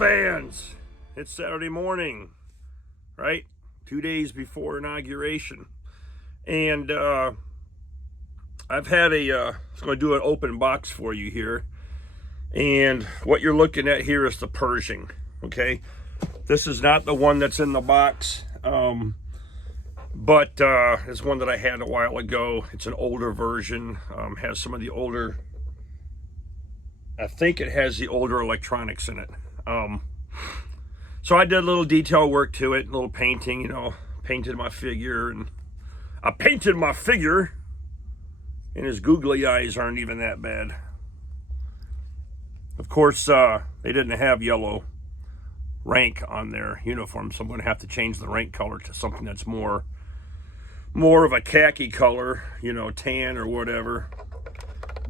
fans, it's Saturday morning, right? 2 days before inauguration. And I've had I'm going to do an open box for you here. And what you're looking at here is the Pershing, okay? This is not the one that's in the box, but it's one that I had a while ago. It's an older version, has some of the older, I think it has the older electronics in it. So I did a little detail work to it, a little painting, you know, painted my figure, and I painted my figure, and his googly eyes aren't even that bad. Of course, they didn't have yellow rank on their uniform, so I'm going to have to change the rank color to something that's more of a khaki color, you know, tan or whatever.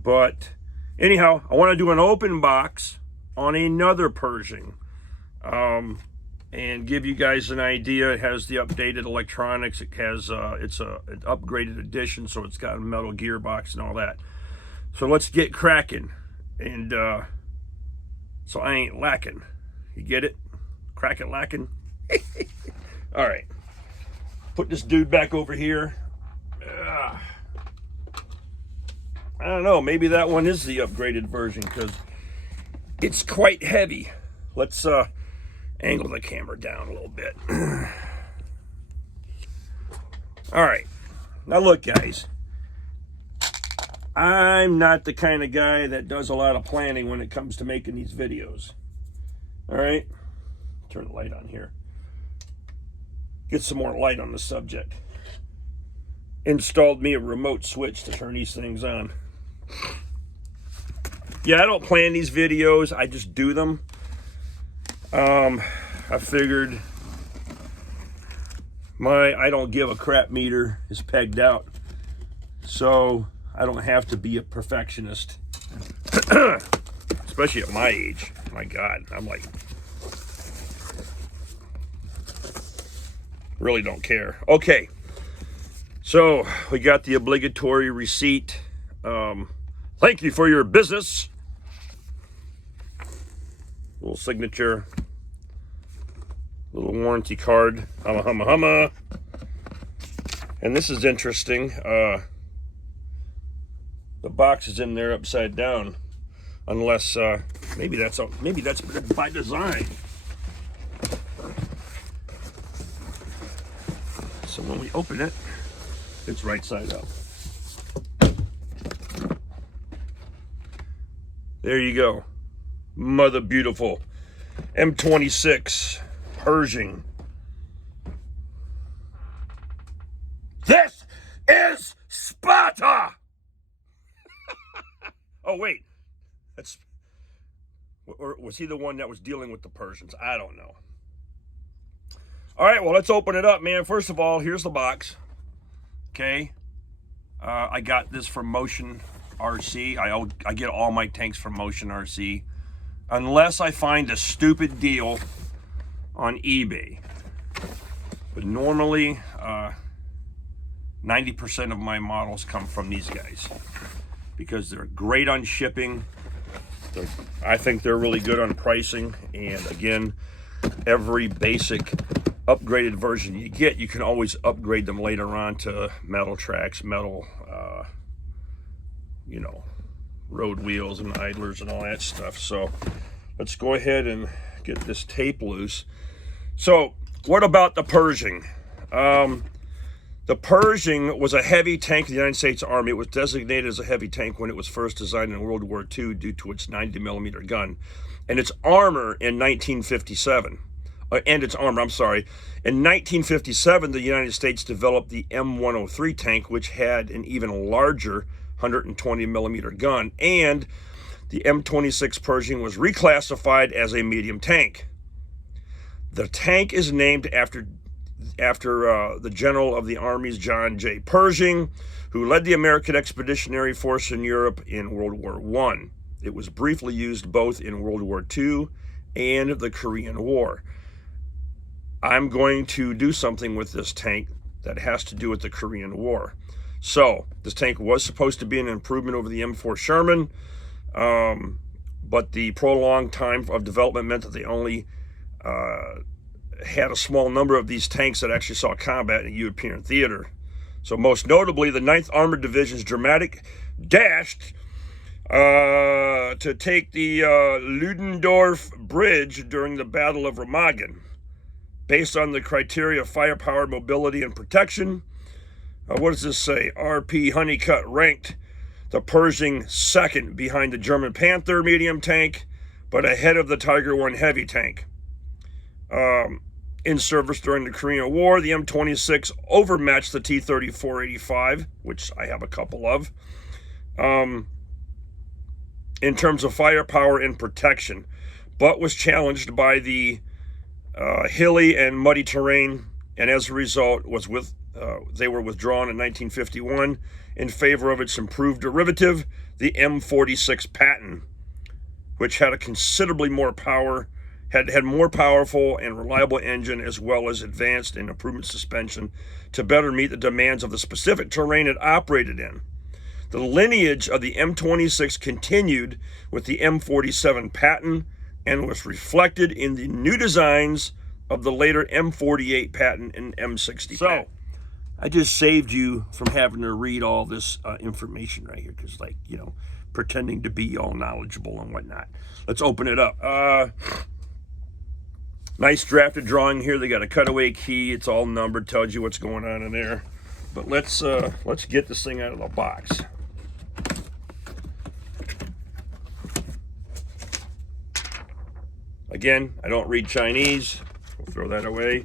But anyhow, I want to do an open box on another Pershing, and give you guys an idea. It has the updated electronics. It has it's an upgraded edition, so it's got a metal gearbox and all that. So let's get cracking. And so I ain't lacking. You get it? Crack it lacking. All right. Put this dude back over here. I don't know. Maybe that one is the upgraded version because it's quite heavy. Let's angle the camera down a little bit. All right. Now look, guys. I'm not the kind of guy that does a lot of planning when it comes to making these videos. All right. Turn the light on here. Get some more light on the subject. Installed me a remote switch to turn these things on. Yeah, I don't plan these videos. I just do them. I figured my I don't give a crap meter is pegged out, so I don't have to be a perfectionist. Especially at my age. My God, I'm like, really don't care. Okay, so we got the obligatory receipt. Thank you for your business. Little signature. Little warranty card. Humma, humma, humma. And this is interesting. The box is in there upside down. Unless, maybe that's by design. So when we open it, it's right side up. There you go. Mother beautiful. M26 Pershing. This is Sparta! Oh, wait. Or was he the one that was dealing with the Persians? I don't know. All right, well, let's open it up, man. First of all, here's the box. Okay. I got this from Motion RC. I get all my tanks from Motion RC. Unless I find a stupid deal on eBay. But normally, 90% of my models come from these guys. Because they're great on shipping. I think they're really good on pricing. And again, every basic upgraded version you get, you can always upgrade them later on to metal tracks, metal, you know, road wheels and idlers and all that stuff. So let's go ahead and get this tape loose. So what about the Pershing? The Pershing was a heavy tank of the United States Army. It was designated as a heavy tank when it was first designed in World War II due to its 90mm gun and its armor in 1957. And its armor, I'm sorry. In 1957, the United States developed the M103 tank, which had an even larger 120mm gun, and the M26 Pershing was reclassified as a medium tank. The tank is named after the general of the Army's John J. Pershing, who led the American Expeditionary Force in Europe in World War I. It was briefly used both in World War II and the Korean War. I'm going to do something with this tank that has to do with the Korean War. So this tank was supposed to be an improvement over the M4 Sherman, but the prolonged time of development meant that they only had a small number of these tanks that actually saw combat in European theater. So most notably, the 9th Armored Division's dramatic dash to take the Ludendorff Bridge during the Battle of Remagen. Based on the criteria of firepower, mobility, and protection, what does this say? RP Honeycutt ranked the Pershing second behind the German Panther medium tank, but ahead of the Tiger I heavy tank. In service during the Korean War, the M26 overmatched the T-34-85, which I have a couple of, in terms of firepower and protection, but was challenged by the hilly and muddy terrain, and as a result they were withdrawn in 1951 in favor of its improved derivative, the M26 Patton, which had a considerably more power, had more powerful and reliable engine, as well as advanced and improved suspension to better meet the demands of the specific terrain it operated in. The lineage of the M26 continued with the M47 Patton and was reflected in the new designs of the later M48 Patton and M60 Patton. So, I just saved you from having to read all this information right here, because, like, you know, pretending to be all knowledgeable and whatnot. Let's open it up. Nice drafted drawing here. They got a cutaway key. It's all numbered, tells you what's going on in there. But let's get this thing out of the box. Again, I don't read Chinese. We'll throw that away.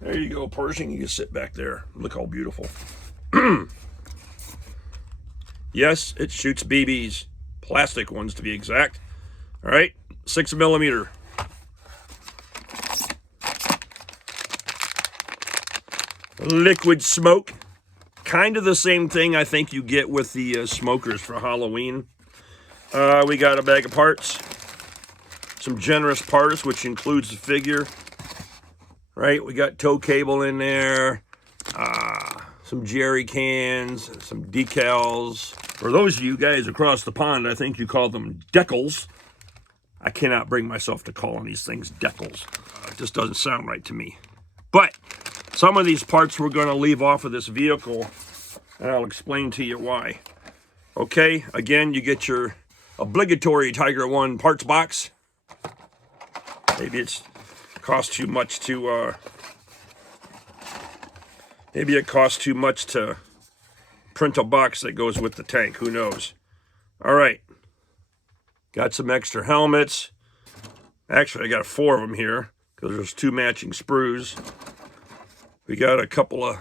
There you go, Pershing. You can sit back there. Look how beautiful. Yes, it shoots BBs. Plastic ones, to be exact. All right, 6mm. Liquid smoke. Kind of the same thing I think you get with the smokers for Halloween. We got a bag of parts. Some generous parts, which includes the figure. Right, we got tow cable in there, some jerry cans, some decals. For those of you guys across the pond, I think you call them decals. I cannot bring myself to calling these things decals. It just doesn't sound right to me. But some of these parts we're going to leave off of this vehicle, and I'll explain to you why. Okay, again, you get your obligatory Tiger I parts box. Maybe it's costs too much to maybe it costs too much to print a box that goes with the tank, who knows. All right, got some extra helmets. Actually, I got 4 of them here because there's 2 matching sprues. We got a couple of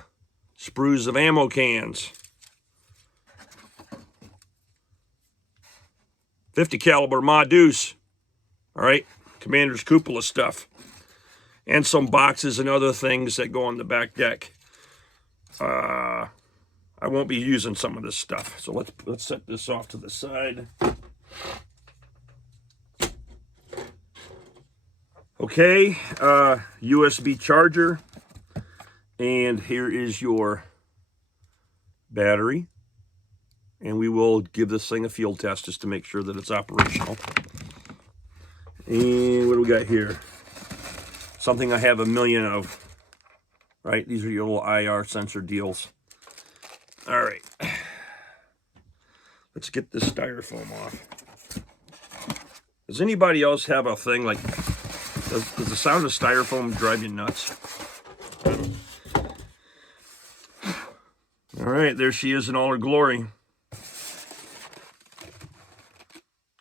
sprues of ammo cans, 50 caliber Ma Deuce. All right, Commander's cupola stuff. And some boxes and other things that go on the back deck. I won't be using some of this stuff, so let's set this off to the side. Okay, USB charger, and here is your battery. And we will give this thing a field test just to make sure that it's operational. And what do we got here? Something I have a million of, right? These are your little IR sensor deals. All right. Let's get this styrofoam off. Does anybody else have a thing like, does the sound of styrofoam drive you nuts? All right, there she is in all her glory.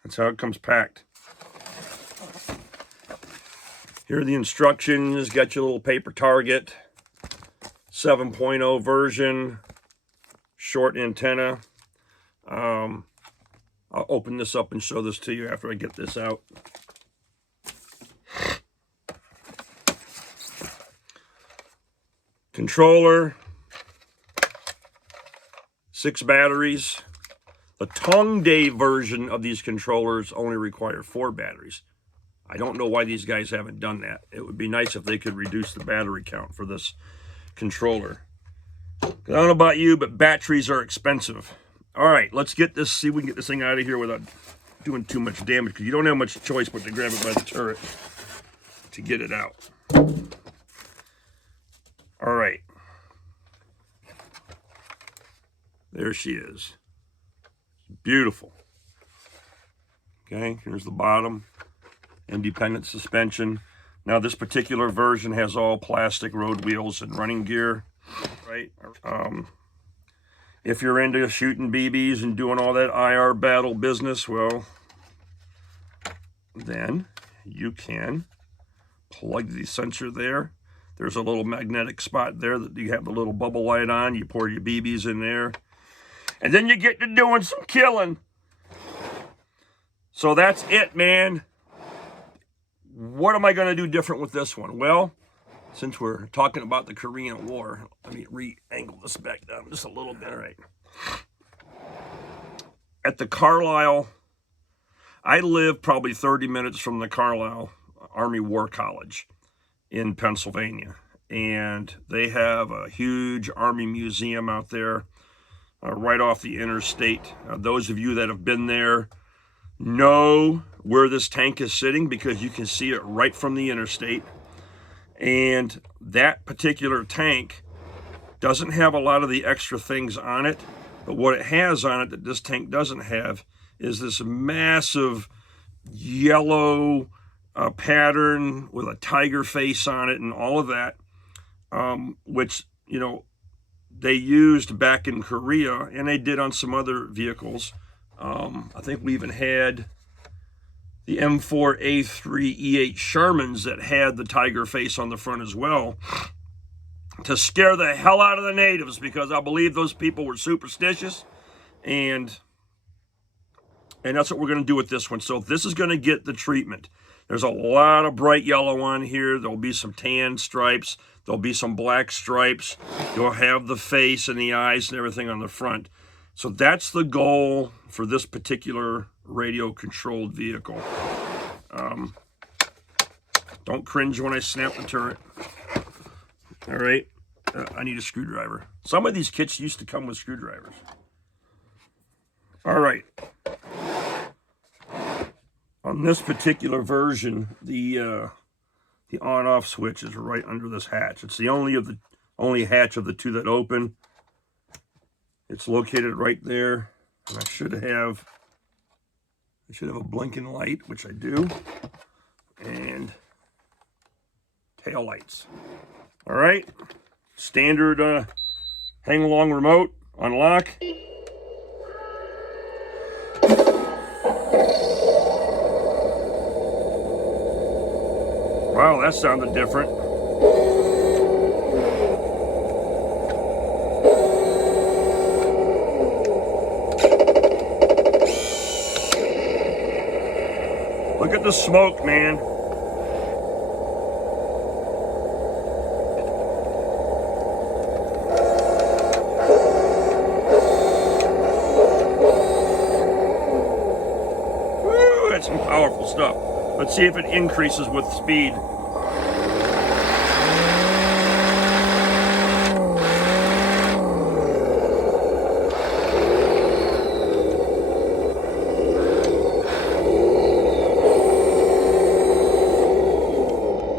That's how it comes packed. Here are the instructions. Got your little paper target, 7.0 version, short antenna. I'll open this up and show this to you after I get this out. Controller, 6 batteries. The Tongday version of these controllers only require 4 batteries. I don't know why these guys haven't done that. It would be nice if they could reduce the battery count for this controller. I don't know about you, but batteries are expensive. All right, let's get this, see if we can get this thing out of here without doing too much damage, because you don't have much choice but to grab it by the turret to get it out. All right. There she is. Beautiful. Okay, here's the bottom. Independent suspension. Now this particular version has all plastic road wheels and running gear, right? If you're into shooting BBs and doing all that IR battle business, well, then you can plug the sensor there. There's a little magnetic spot there that you have the little bubble light on. You pour your BBs in there, and then you get to doing some killing. So that's it, man. What am I going to do different with this one? Well, since we're talking about the Korean War, let me re-angle this back down just a little bit. All right. At the Carlisle, I live probably 30 minutes from the Carlisle Army War College in Pennsylvania. And they have a huge Army museum out there right off the interstate. Those of you that have been there know where this tank is sitting, because you can see it right from the interstate. And that particular tank doesn't have a lot of the extra things on it, but what it has on it that this tank doesn't have is this massive yellow pattern with a tiger face on it and all of that, which, you know, they used back in Korea, and they did on some other vehicles. I think we even had the M4A3 E8 Shermans that had the tiger face on the front as well, to scare the hell out of the natives, because I believe those people were superstitious, and that's what we're going to do with this one. So this is going to get the treatment. There's a lot of bright yellow on here. There'll be some tan stripes. There'll be some black stripes. You'll have the face and the eyes and everything on the front. So that's the goal for this particular radio-controlled vehicle. Don't cringe when I snap the turret. All right, I need a screwdriver. Some of these kits used to come with screwdrivers. All right. On this particular version, the on-off switch is right under this hatch. It's the only hatch of the 2 that open. It's located right there, and I should have a blinking light, which I do, and tail lights. All right, standard hang along remote, unlock. Wow, that sounded different. Look at the smoke, man. Woo, that's some powerful stuff. Let's see if it increases with speed.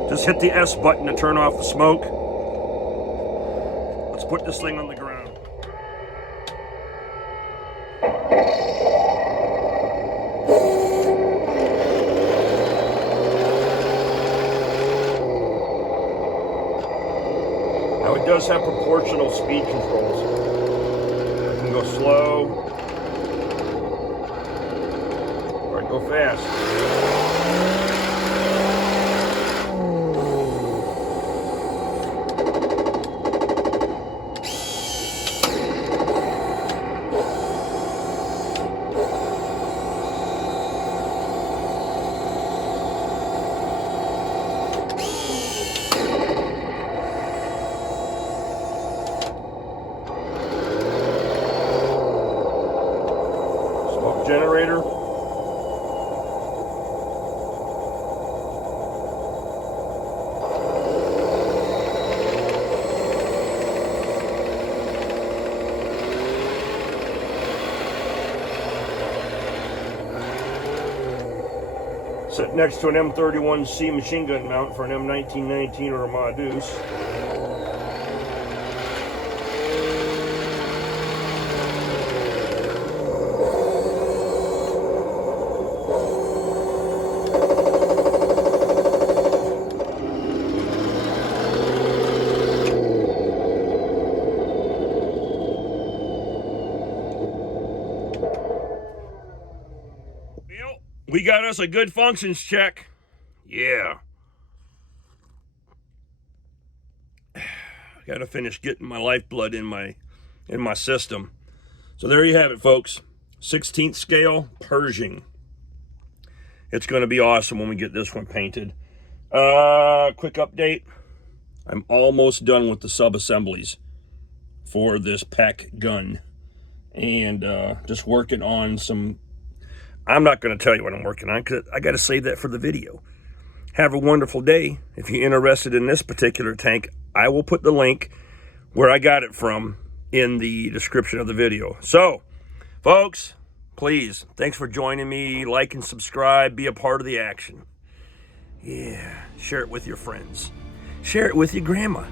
Just hit the S button to turn off the smoke. Let's put this thing on the ground. Now it does have proportional speed controls. I can go slow, or I can go fast. Up generator. Sitting next to an M31C machine gun mount for an M1919 or a Modus. We got us a good functions check. Yeah. I gotta finish getting my lifeblood in my system. So there you have it, folks. 16th scale Pershing. It's gonna be awesome when we get this one painted. Quick update. I'm almost done with the sub-assemblies for this pack gun. And just working on some. I'm not going to tell you what I'm working on because I got to save that for the video. Have a wonderful day. If you're interested in this particular tank, I will put the link where I got it from in the description of the video. So, folks, please, thanks for joining me. Like and subscribe. Be a part of the action. Yeah, share it with your friends. Share it with your grandma.